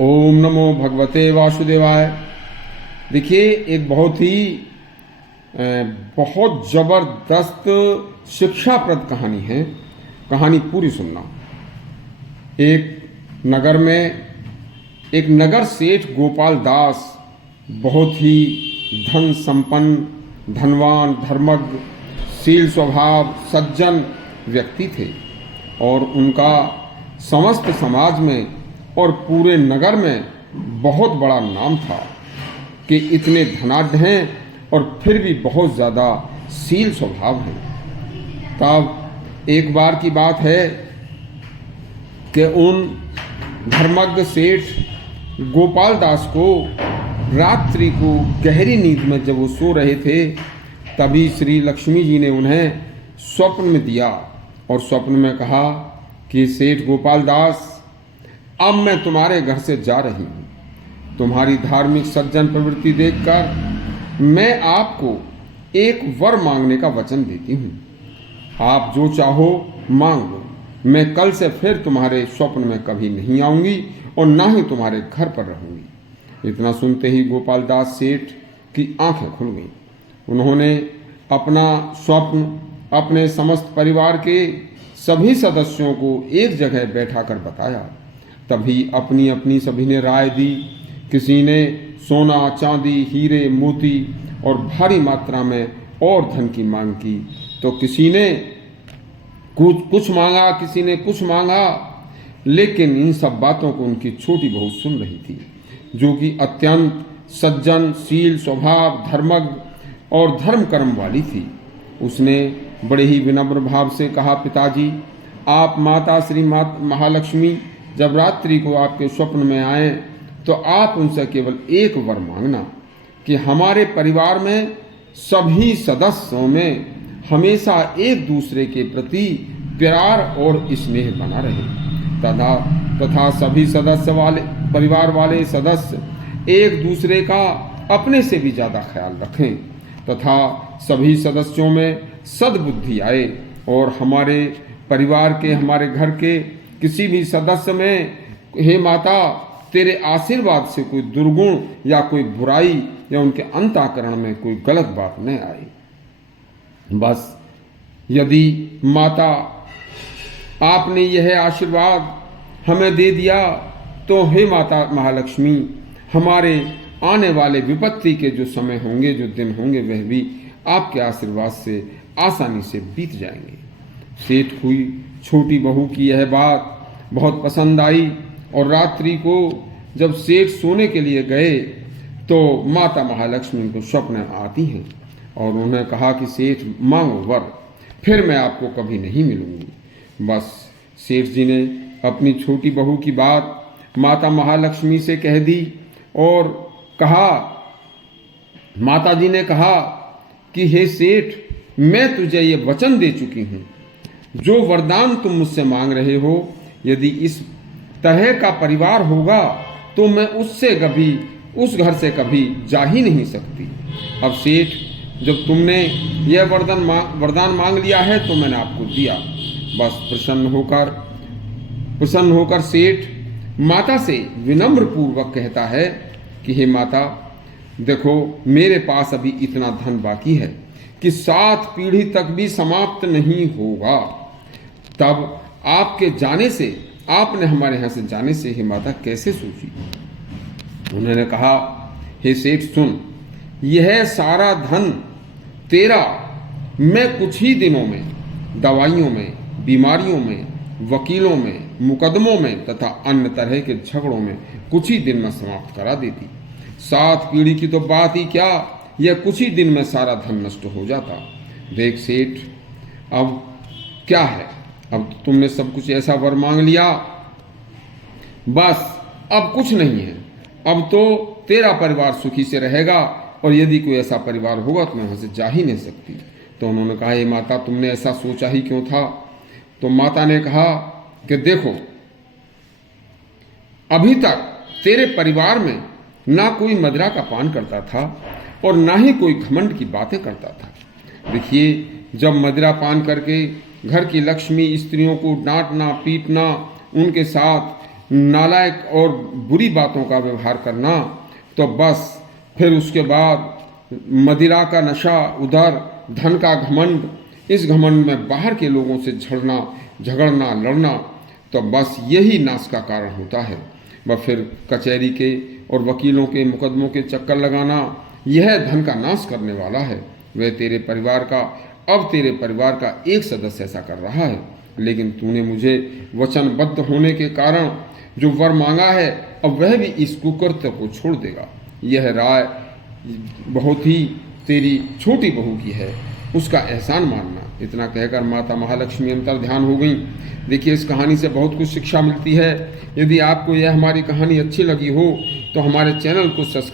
ओम नमो भगवते वासुदेवाय। देखिए, एक बहुत जबरदस्त शिक्षाप्रद कहानी है। कहानी पूरी सुनना। एक नगर सेठ गोपाल दास बहुत ही धन संपन्न, धनवान, धर्मज्ञ, शील स्वभाव, सज्जन व्यक्ति थे और उनका समस्त समाज में और पूरे नगर में बहुत बड़ा नाम था कि इतने धनाढ्य हैं और फिर भी बहुत ज़्यादा शील स्वभाव हैं। तब एक बार की बात है कि उन धर्मज्ञ सेठ गोपाल दास को रात्रि को गहरी नींद में जब वो सो रहे थे, तभी श्री लक्ष्मी जी ने उन्हें स्वप्न में दिया और स्वप्न में कहा कि सेठ गोपाल दास, अब मैं तुम्हारे घर से जा रही हूँ। तुम्हारी धार्मिक सज्जन प्रवृत्ति देखकर मैं आपको एक वर मांगने का वचन देती हूँ। आप जो चाहो मांग लो। मैं कल से फिर तुम्हारे स्वप्न में कभी नहीं आऊँगी और ना ही तुम्हारे घर पर रहूँगी। इतना सुनते ही गोपाल दास सेठ की आंखें खुल गईं। उन्होंने अपना स्वप्न अपने समस्त परिवार के सभी सदस्यों को एक जगह बैठा कर बताया। तभी अपनी अपनी सभी ने राय दी। किसी ने सोना, चांदी, हीरे, मोती और भारी मात्रा में और धन की मांग की, तो किसी ने कुछ मांगा, किसी ने कुछ मांगा। लेकिन इन सब बातों को उनकी छोटी बहू सुन रही थी, जो कि अत्यंत सज्जन, शील स्वभाव, धर्मज्ञ और धर्म कर्म वाली थी। उसने बड़े ही विनम्र भाव से कहा, पिताजी, आप माता श्री महालक्ष्मी जब रात्रि को आपके स्वप्न में आए तो आप उनसे केवल एक वर मांगना कि हमारे परिवार में सभी सदस्यों में हमेशा एक दूसरे के प्रति प्यार और स्नेह बना रहे तथा सभी परिवार वाले सदस्य एक दूसरे का अपने से भी ज़्यादा ख्याल रखें तथा सभी सदस्यों में सद्बुद्धि आए और हमारे परिवार के, हमारे घर के किसी भी सदस्य में, हे माता, तेरे आशीर्वाद से कोई दुर्गुण या कोई बुराई या उनके अंतःकरण में कोई गलत बात न आए। बस यदि माता आपने यह आशीर्वाद हमें दे दिया तो हे माता महालक्ष्मी, हमारे आने वाले विपत्ति के जो समय होंगे, जो दिन होंगे, वह भी आपके आशीर्वाद से आसानी से बीत जाएंगे। सेठ हुई छोटी बहू की यह बात बहुत पसंद आई और रात्रि को जब सेठ सोने के लिए गए तो माता महालक्ष्मी को स्वप्न आती हैं और उन्हें कहा कि सेठ मांगो वर, फिर मैं आपको कभी नहीं मिलूंगी। बस सेठ जी ने अपनी छोटी बहू की बात माता महालक्ष्मी से कह दी और कहा, माता जी ने कहा कि हे सेठ, मैं तुझे ये वचन दे चुकी हूँ, जो वरदान तुम मुझसे मांग रहे हो, यदि इस तरह का परिवार होगा तो मैं उस घर से कभी जा ही नहीं सकती। अब सेठ, जब तुमने यह वरदान मांग लिया है तो मैंने आपको दिया। बस प्रसन्न होकर सेठ माता से विनम्र पूर्वक कहता है कि हे माता, देखो, मेरे पास अभी इतना धन बाकी है कि 7 पीढ़ी तक भी समाप्त नहीं होगा। तब आपके जाने से, आपने हमारे यहाँ से जाने से हे माता कैसे सोची? उन्होंने कहा, हे सेठ सुन, यह सारा धन तेरा मैं कुछ ही दिनों में दवाइयों में, बीमारियों में, वकीलों में, मुकदमों में तथा अन्य तरह के झगड़ों में कुछ ही दिन में समाप्त करा देती। 7 पीढ़ी की तो बात ही क्या, यह कुछ ही दिन में सारा धन नष्ट हो जाता। देख सेठ, अब क्या है, अब तुमने सब कुछ ऐसा वर मांग लिया, बस अब कुछ नहीं है। अब तो तेरा परिवार सुखी से रहेगा और यदि कोई ऐसा परिवार होगा तो मैं वहाँ से जा ही नहीं सकती। तो उन्होंने कहा, हे माता, तुमने ऐसा सोचा ही क्यों था? तो माता ने कहा कि देखो, अभी तक तेरे परिवार में ना कोई मदिरा का पान करता था और ना ही कोई घमंड की बातें करता था। देखिए, जब मदिरा पान करके घर की लक्ष्मी स्त्रियों को डांटना, पीटना, उनके साथ नालायक और बुरी बातों का व्यवहार करना, तो बस फिर उसके बाद मदिरा का नशा, उधर धन का घमंड, इस घमंड में बाहर के लोगों से झगड़ना, लड़ना, तो बस यही नाश का कारण होता है। वह फिर कचहरी के और वकीलों के मुकदमों के चक्कर लगाना, यह धन का नाश करने वाला है। वह तेरे परिवार का एक सदस्य ऐसा कर रहा है, लेकिन तूने मुझे वचनबद्ध होने के कारण जो वर मांगा है, अब वह भी इस कुकृत्य को छोड़ देगा। यह राय बहुत ही तेरी छोटी बहू की है, उसका एहसान मानना। इतना कहकर माता महालक्ष्मी अंतर ध्यान हो गई। देखिए, इस कहानी से बहुत कुछ शिक्षा मिलती है। यदि आपको यह हमारी कहानी अच्छी लगी हो तो हमारे चैनल को सब्सक्राइब